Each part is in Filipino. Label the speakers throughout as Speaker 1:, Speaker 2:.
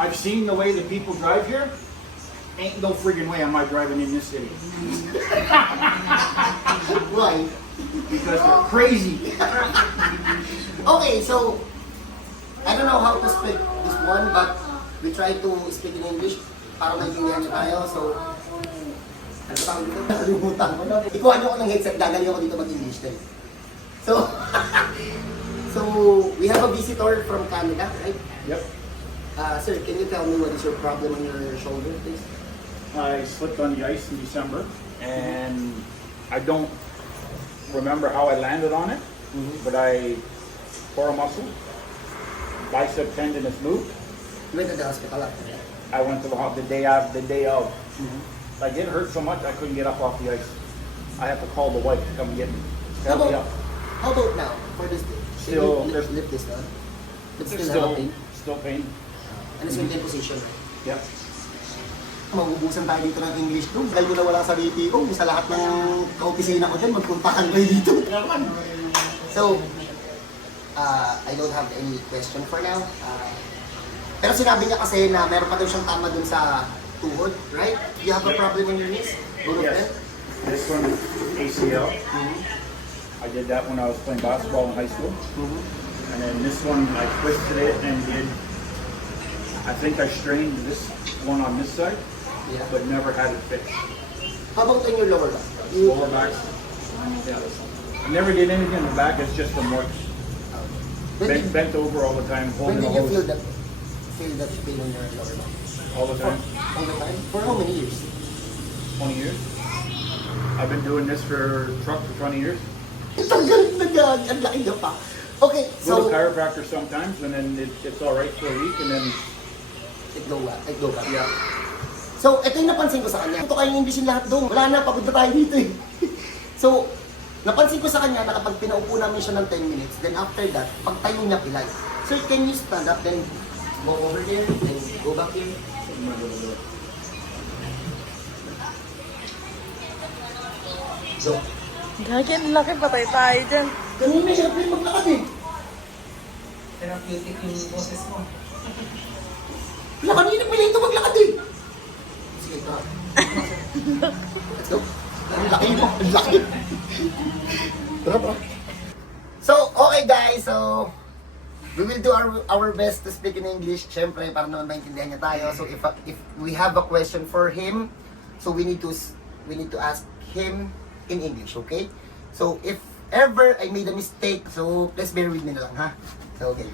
Speaker 1: I've seen the way that people drive here. Ain't no friggin' way am I driving in this city.
Speaker 2: Why?
Speaker 1: Because they're crazy.
Speaker 2: Okay, so I don't know how to speak this one, but we try to speak in English para maintindihan niyo tayo. So, ano tawag dito? Nakalimutan ko. Ikuha niyo ako ng headset, gagaling ako dito mag-English din. So, so we have a visitor from Canada, right?
Speaker 1: Yep.
Speaker 2: Uh, sir, can you tell me what is your problem on your shoulder, please?
Speaker 1: I slipped on the ice in December, and mm-hmm. I don't remember how I landed on it, mm-hmm. but I tore a muscle. Bicep tendon is moved.
Speaker 2: You went to the hospital after that.
Speaker 1: I went to the hospital the day of the day of. Mm-hmm. Like it hurt so much I couldn't get up off the ice. I have to call the wife to come get me.
Speaker 2: How
Speaker 1: me
Speaker 2: about,
Speaker 1: up.
Speaker 2: how about now, for this day?
Speaker 1: Still-
Speaker 2: lift, lift this? But
Speaker 1: There's
Speaker 2: still,
Speaker 1: still
Speaker 2: pain?
Speaker 1: still pain.
Speaker 2: And it's maintain position.
Speaker 1: Yep.
Speaker 2: Mauubusan tayo dito ng English room dahil wala wala sa BPO. Sa lahat ng kaopisina ko dyan, magpuntahan kayo dito. So, uh, I don't have any question for now. Uh, pero sinabi niya kasi na meron pa daw siyang tama dun sa tuhod, right? You have a problem in your knees? Both?
Speaker 1: Yes. This one ACL. I did that when I was playing basketball in high school. And then this one I twisted it and did. I think I strained this one on this side,
Speaker 2: Yeah.
Speaker 1: but never had it fixed.
Speaker 2: How about in your lower back? You,
Speaker 1: Lower back. Yeah. I never did anything in the back. It's just from work.
Speaker 2: when,
Speaker 1: Bent,
Speaker 2: did,
Speaker 1: bent over all the time,
Speaker 2: when
Speaker 1: holding
Speaker 2: did
Speaker 1: the
Speaker 2: you feel
Speaker 1: hose
Speaker 2: that, feel that pain in your lower back?
Speaker 1: all the time.
Speaker 2: All the time? For how many years?
Speaker 1: 20 years. I've been doing this for truck for 20 years.
Speaker 2: Ang galing na yan. Ang laki niya pa. Okay,
Speaker 1: Go to chiropractor sometimes, and then it, it's all right for a week, and then
Speaker 2: Go back.
Speaker 1: yeah.
Speaker 2: So, ito yung napansin ko sa kanya. Ito kayong English yung lahat doon. Wala na, pagod na tayo dito eh. so, napansin ko sa kanya na kapag pinaupo namin siya ng 10 minutes, then after that, pagtayo niya pilay. Sir, can you stand up, then go over there, then go back here? So,
Speaker 3: Gagi, ang laki patay tayo dyan.
Speaker 2: kanina siya rin maglakad eh.
Speaker 4: therapeutic yung boses mo.
Speaker 2: Wala, kanina pala ito maglakad eh. Sige, ito. Let's go. Ang laki mo. Ang laki. Tara, tara. So, okay guys. So, we will do our our best to speak in English. Siyempre, para naman maintindihan niya tayo. So, if if we have a question for him, so we need to we need to ask him in English, okay? So, if ever I made a mistake, so please bear with me na lang, ha? So, okay.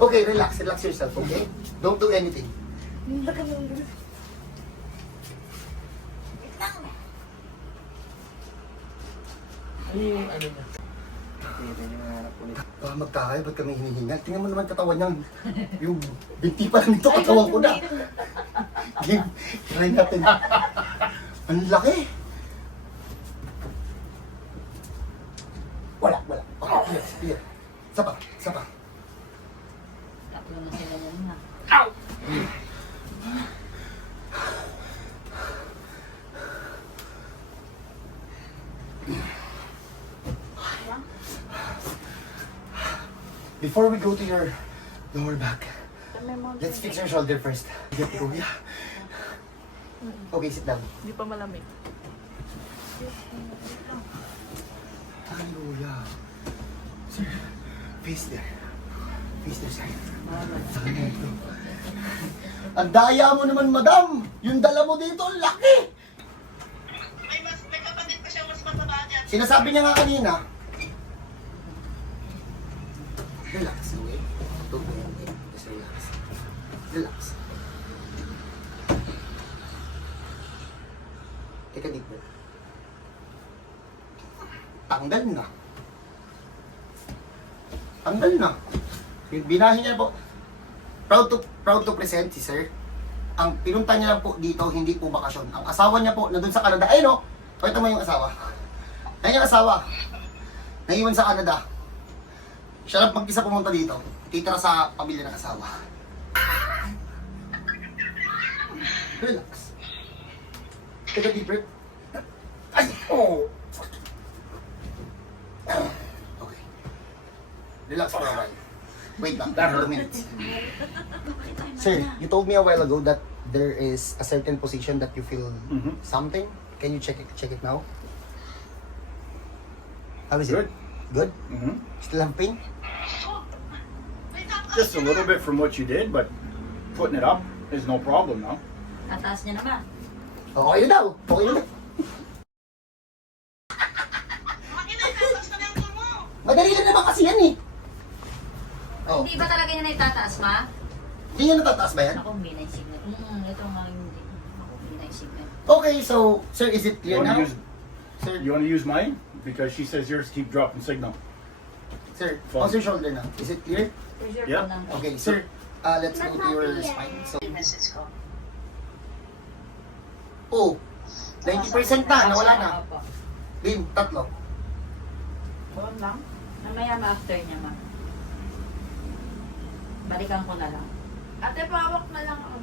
Speaker 2: Okay, relax. Relax yourself, okay? Don't do anything.
Speaker 4: Ano yung ano niya?
Speaker 2: Baka magkakaya, ba't kami hinihingal? Tingnan mo naman katawan niyan. Yung binti pa lang nito, katawan ko na. Game, try natin. Ang laki. Wala, wala. Okay, clear, clear. Isa pa, isa pa.
Speaker 5: Tatlo na sila yan na.
Speaker 2: Before we go to your lower back, let's fix your shoulder first. Get kuya. Okay, sit down.
Speaker 3: Hindi pa malamig.
Speaker 2: Hallelujah. Sir, face there. Face there, sir. Ang daya mo naman, madam! Yung dala mo dito, ang laki!
Speaker 6: May mas may kapatid pa siya mas mataba niya.
Speaker 2: Sinasabi niya nga kanina, relax, okay? Don't do anything. Just relax. Relax. Take a deep breath. Tanggal na. Tanggal na. Binahin niya po. Proud to, proud to present si sir. Ang pinunta niya lang po dito, hindi po bakasyon. Ang asawa niya po, nandun sa Canada. Ayun o, pakita mo yung asawa. Ayun yung asawa. Naiwan sa Canada. Siya lang mag-isa pumunta dito. Titira sa pamilya ng asawa. Relax. Take a deep breath. Ay! Oh! Okay. Relax for a while. Wait lang,
Speaker 1: That hurt.
Speaker 2: two minutes. Sir, you told me a while ago that there is a certain position that you feel
Speaker 1: Mhm.
Speaker 2: something. Can you check it check it now? How is
Speaker 1: Good.
Speaker 2: it? Good?
Speaker 1: hmm
Speaker 2: Still have pain?
Speaker 1: Just a little bit from what you did, but putting it up is no problem now.
Speaker 5: Tataas niya naman.
Speaker 2: Okay na daw. Okay na
Speaker 5: Niya na itataas, ma?
Speaker 2: hindi yan natataas ba yan?
Speaker 5: Ako, na yung signal. Mm, ito nga hindi. Ako, signal.
Speaker 2: Okay, so, sir, is it
Speaker 1: You
Speaker 2: clear now?
Speaker 1: use?
Speaker 2: Sir,
Speaker 1: You want to use mine because she says yours keep dropping signal.
Speaker 2: sir,
Speaker 1: Phone.
Speaker 2: how's your shoulder now? Is it clear?
Speaker 5: Your
Speaker 1: Yeah.
Speaker 5: phone number?
Speaker 2: Okay, sir, uh, let's go to your spine. So,
Speaker 6: Message ko.
Speaker 2: oh, 90% na, nawala na.
Speaker 5: Opo.
Speaker 2: Lin, tatlo.
Speaker 3: Doon lang.
Speaker 5: Mamaya ma-after niya, ma. Balikan ko na lang.
Speaker 3: Ate, pawak na lang ako.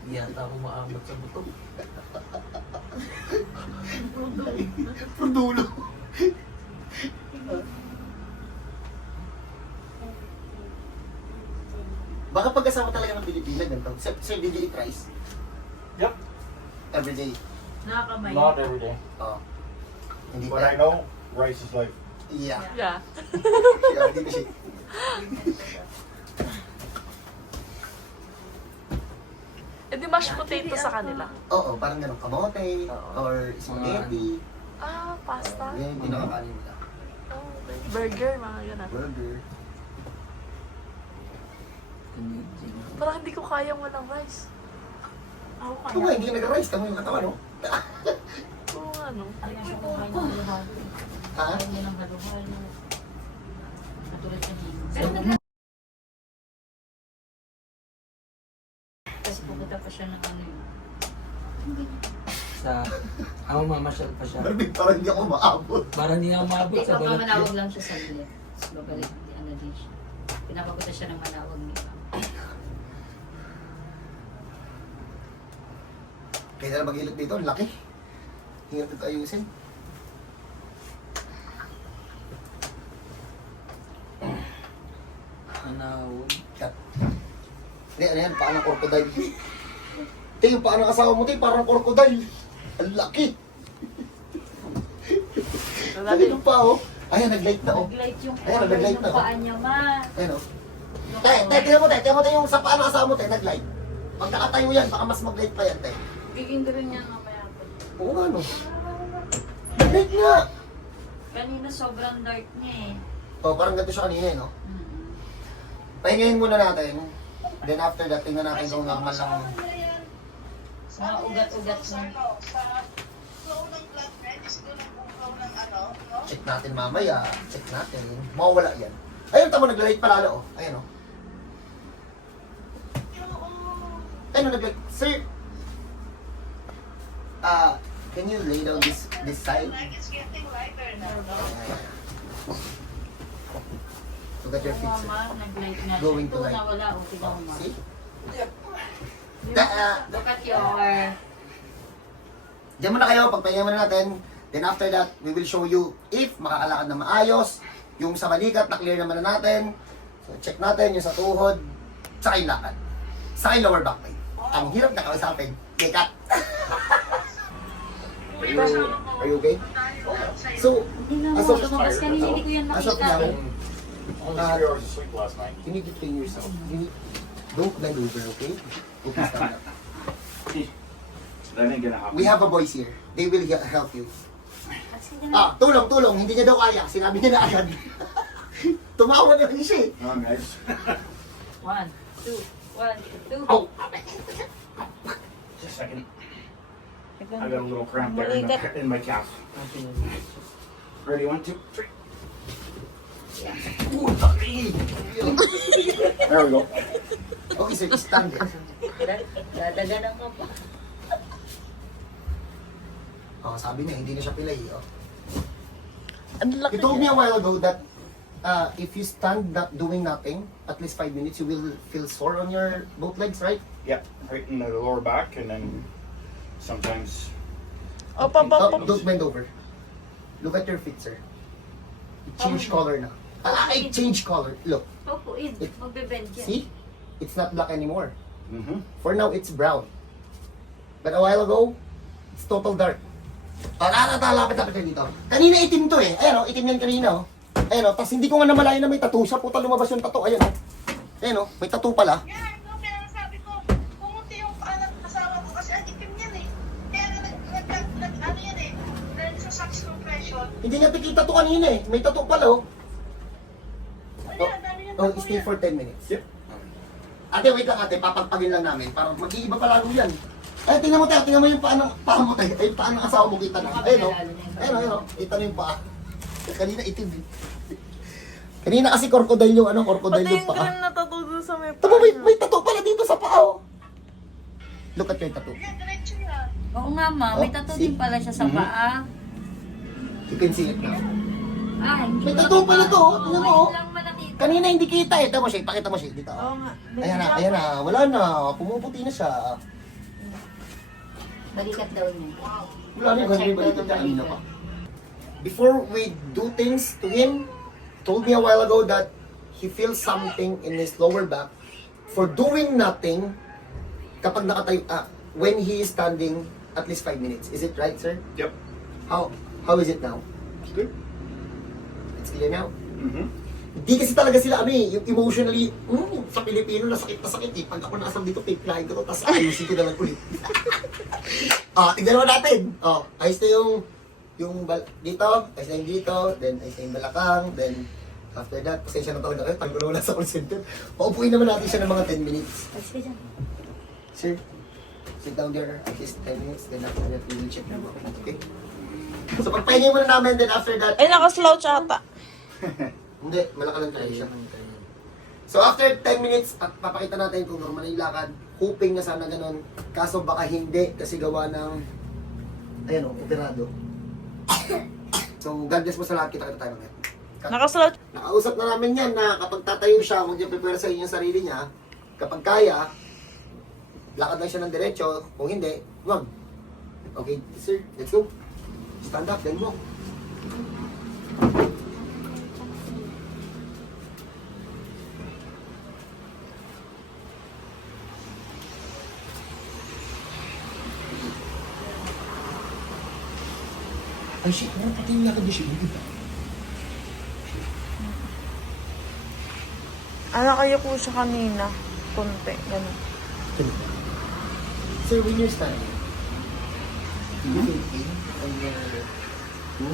Speaker 4: Hindi yata ako maabot sa buto.
Speaker 2: Produlo. Baka pagkasama talaga ng Pilipina, ganito. Sir, sir, did you eat rice?
Speaker 1: Yep.
Speaker 2: Every day?
Speaker 5: Nakakamay.
Speaker 1: Not every day,
Speaker 2: Oo. Hindi
Speaker 1: but I know rice is life.
Speaker 2: Yeah.
Speaker 3: Yeah.
Speaker 2: Yeah, hindi ko siya.
Speaker 3: E di mashed potato sa kanila.
Speaker 2: Oo, parang ganun. Kamote, or spaghetti.
Speaker 3: Ah, pasta.
Speaker 2: Yan yung pinakakanin nila.
Speaker 3: Oh. Burger, mga ganun.
Speaker 2: Burger.
Speaker 3: Parang hindi ko kayang walang rice. Ako
Speaker 2: Ito nga, hindi ka nag-rice. Tama yung katawan, no?
Speaker 3: Oo, ano.
Speaker 5: Ayaw siya kumain ng haluhal.
Speaker 2: Ha?
Speaker 5: Ayaw niya ng haluhal. no? Sa Pero Kasi pupunta pa siya ng ano yun.
Speaker 4: Sa... Ako mamasyal pa siya.
Speaker 2: Marami, parang hindi ako maabot.
Speaker 4: Para hindi ako maabot
Speaker 5: Hindi,
Speaker 4: sa balat
Speaker 5: magmamanawag lang siya sa bilet. Tapos babalik, ano din siya. Pinapapunta siya ng manawag nila.
Speaker 2: Kaya na mag-ilot dito, ang laki. Hirap ito ayusin.
Speaker 4: Manawag.
Speaker 2: Cut. Hindi, ano yan, paa ng crocodile. Ito yung paa ng asawa mo, tayo, parang crocodile. Ang laki. Laki ng paa, oh. Ayan, nag-light na, oh.
Speaker 5: Nag-light yung
Speaker 2: Ayan,
Speaker 5: color
Speaker 2: nag-light na, oh.
Speaker 5: paa niya, ma.
Speaker 2: Ayan, oh. Tay, tay, tingnan mo, tay. Tingnan mo, tay, yung sa paa ng asawa mo, tay, nag-light. Pag nakatayo yan, baka mas mag-light pa yan, tay.
Speaker 3: Gigindirin niya mamaya.
Speaker 2: Oo nga, no. Nag-light nga.
Speaker 5: Kanina sobrang dark niya eh.
Speaker 2: Oh, parang ganito siya kanina, eh, no?
Speaker 5: Mm-mm.
Speaker 2: Pahingayin muna natin. Then after that, tingnan natin kung normal lang.
Speaker 5: Mga ugat-ugat
Speaker 6: Sa
Speaker 5: niya.
Speaker 6: ano, ano?
Speaker 2: Check natin mamaya. Check natin. Mawawala yan. Ayun, tamo, nag-light palalo, oh. Ayun, oh. Ayun, oh, nag-light. Sir, ah, can you lay down this this side?
Speaker 6: Like it's getting lighter now, no?
Speaker 2: Look at your feet, sir.
Speaker 5: Mama, nag-light na siya.
Speaker 2: Going to
Speaker 5: Ito
Speaker 2: light.
Speaker 5: nawala, o tignan mo. ma.
Speaker 2: See? Da, ah,
Speaker 5: Look at your...
Speaker 2: Diyan muna kayo, pagpahinga muna natin. Then after that, we will show you if makakalakad na maayos. Yung sa balikat, na-clear naman na natin. So, check natin yung sa tuhod, sa yung lakad. Sa yung lower back pain. Ang hirap na kausapin. Okay, cut. are, you, are you okay? So,
Speaker 5: Hindi na
Speaker 2: As
Speaker 5: mo,
Speaker 2: of-
Speaker 5: lumabas kanina, hindi ko yan
Speaker 2: as of
Speaker 5: nakita.
Speaker 2: now,
Speaker 1: Only three hours of sleep last night.
Speaker 2: you need to clean yourself. You need, don't bend over, okay? Okay, stand up.
Speaker 1: That ain't gonna happen.
Speaker 2: We have a boys here. They will he- help you.
Speaker 5: Sige na.
Speaker 2: Ah, tulong, tulong. Hindi niya daw kaya. Sinabi niya na agad. Tumawa na rin siya eh.
Speaker 1: Come on, guys.
Speaker 5: One, two, one, two.
Speaker 2: Oh.
Speaker 1: Just a second. I got a little cramp there in, the, in my calf. Ready? One, two, three. There we go.
Speaker 2: Okay, sir. Stand there.
Speaker 5: Dadaganan ka pa.
Speaker 2: Oh, sabi niya, hindi na siya pilay. Oh. You told me a while ago that uh, if you stand not doing nothing, at least five minutes, you will feel sore on your both legs, right?
Speaker 1: Yep, right in the lower back, and then sometimes.
Speaker 3: Up, up, up,
Speaker 2: Oh,
Speaker 3: up.
Speaker 2: don't bend over. Look at your feet, sir. It changed color na. Ah, it changed color. Look,
Speaker 5: Opo, yun. Magbe-bend yan.
Speaker 2: see? It's not black anymore.
Speaker 1: Mm-hmm.
Speaker 2: For now, it's brown. But a while ago, it's total dark. Ah, ah, ah, lapit, lapit kayo dito. Kanina itim to eh. Ayan o, itim yan kanina o. Ayan o, tapos hindi ko nga namalayan na may tattoo siya. Puta lumabas yung tattoo. Ayan o. Ayan o, may tattoo pala.
Speaker 6: Yan, no, kaya sabi ko, pumunti yung anak asawa ko kasi ang itim yan eh. Kaya nag, nag, nag, nag, ano yan eh, nagsasax compression.
Speaker 2: Hindi niya tikita to kanina eh. May tattoo pala o.
Speaker 6: Wala, dami yan
Speaker 2: Oh,
Speaker 6: ako
Speaker 2: stay for 10 minutes.
Speaker 1: Yep.
Speaker 2: Ate, wait lang ate. Papagpagin lang namin. Parang mag-iiba pa lalo yan. Ay, tingnan mo tayo. Tingnan mo yung paa ng, paa mo tayo. Ay, paa ng asawa mo kita na. Ayun o. Ayun o, ayun o. Kita na yung paa. Kanina itim eh. Kanina kasi crocodile yung ano, crocodile
Speaker 3: Pati
Speaker 2: yung
Speaker 3: yung
Speaker 2: paa.
Speaker 3: green na tattoo dun sa may
Speaker 2: Tama, may,
Speaker 3: paa
Speaker 2: may tattoo pala dito sa paa oh. Look at your tattoo.
Speaker 5: Oo nga ma, may
Speaker 2: Oh,
Speaker 5: tattoo din pala siya sa
Speaker 1: Mhm.
Speaker 5: paa.
Speaker 2: You can see it now.
Speaker 5: Ah, hindi
Speaker 2: May tattoo pala to, oh. Tingnan mo, oh.
Speaker 5: lang malakita.
Speaker 2: Kanina hindi kita eh. Tama siya, pakita mo siya dito.
Speaker 3: Oo
Speaker 2: Oh.
Speaker 3: nga.
Speaker 2: Ayan na, ayan na. Wala na. Pumuputi na siya.
Speaker 5: Balikat daw niya.
Speaker 2: Wala na yung ganyan balikat niya kanina pa. Before we do things to him, told me a while ago that he feels something in his lower back for doing nothing kapag nakatayo, ah, when he is standing at least 5 minutes. Is it right, sir?
Speaker 1: Yep.
Speaker 2: How how is it now?
Speaker 1: It's good.
Speaker 2: It's clear now?
Speaker 1: Mm-hmm.
Speaker 2: Hindi kasi talaga sila ano eh, yung emotionally, mm, sa Pilipino na sakit na sakit eh. Pag ako nakasam dito, piplahin ko to, tapos ayusin ko na lang ulit. Ah, tignan naman natin. Oh, ayos na yung yung bal dito, ayos na yung dito, then ayos na yung balakang, then after that, pasensya na talaga kayo, tanggulo na sa call center. Paupuin naman natin siya ng mga 10 minutes. Sir, sit down there at least 10 minutes, then after that, we will check na mga okay? So pagpahinga muna namin, then after that,
Speaker 3: Ay, nakaslouch ata.
Speaker 2: hindi, malakalan tayo siya. So after 10 minutes, pap- papakita natin kung normal na yung lakad. Hoping na sana ganun. Kaso baka hindi kasi gawa ng, ayan o, operado. so God bless mo sa lahat. Kita-kita tayo mamaya.
Speaker 3: Nakaslouch.
Speaker 2: Nakausap na namin yan na kapag tatayo siya, huwag niya prepare sa yung sarili niya. Kapag kaya, lakad lang siya ng diretso. Kung hindi, wag. Okay, sir, let's go. Stand up, then walk. Ay, shit, parang pati yung lakad niya siya.
Speaker 3: Ano kayo po siya kanina? Kunti. Ganun.
Speaker 2: Sir, when you're standing, do you feel pain your no?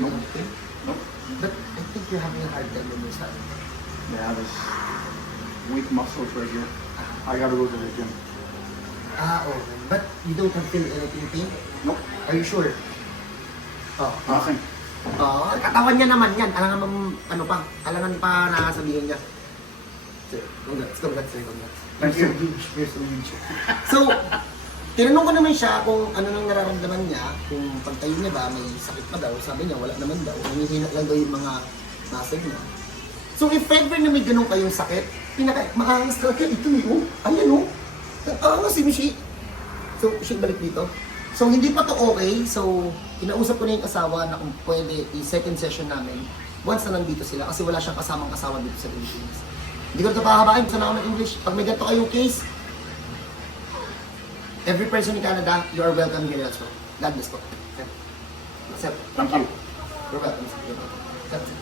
Speaker 2: No pain? No. But I think you're having a hard time when you're standing.
Speaker 1: Yeah, there's weak muscles right here. I gotta go to the gym.
Speaker 2: Ah, okay. But you don't have feel anything pain?
Speaker 1: Nope.
Speaker 2: Are you sure? Oh,
Speaker 1: Nothing.
Speaker 2: oh, katawan niya naman yan. Alangan mam, ano pa, alangan pa nakasabihin niya. Sir, congrats, congrats, congrats.
Speaker 1: Thank you.
Speaker 2: So, tinanong ko naman siya kung ano nang nararamdaman niya, kung pagtayo niya ba, may sakit pa daw. Sabi niya, wala naman daw. Nanghihina lang daw yung mga muscle niya. So, if ever na may ganun kayong sakit, pinaka, maangas talaga ito eh, oh. Ayan oh. Ang angas si Michi. So, siya balik dito. So, hindi pa to okay. So, inausap ko na yung asawa na kung pwede i-second session namin once na nandito sila kasi wala siyang kasamang asawa dito sa Philippines. Hindi ko na ito pahabain, basta na ako ng English. Pag may ganito kayong case, every person in Canada, you are welcome here as well. God bless po. Sir. Sir.
Speaker 1: Thank you.
Speaker 2: You're welcome. You're welcome.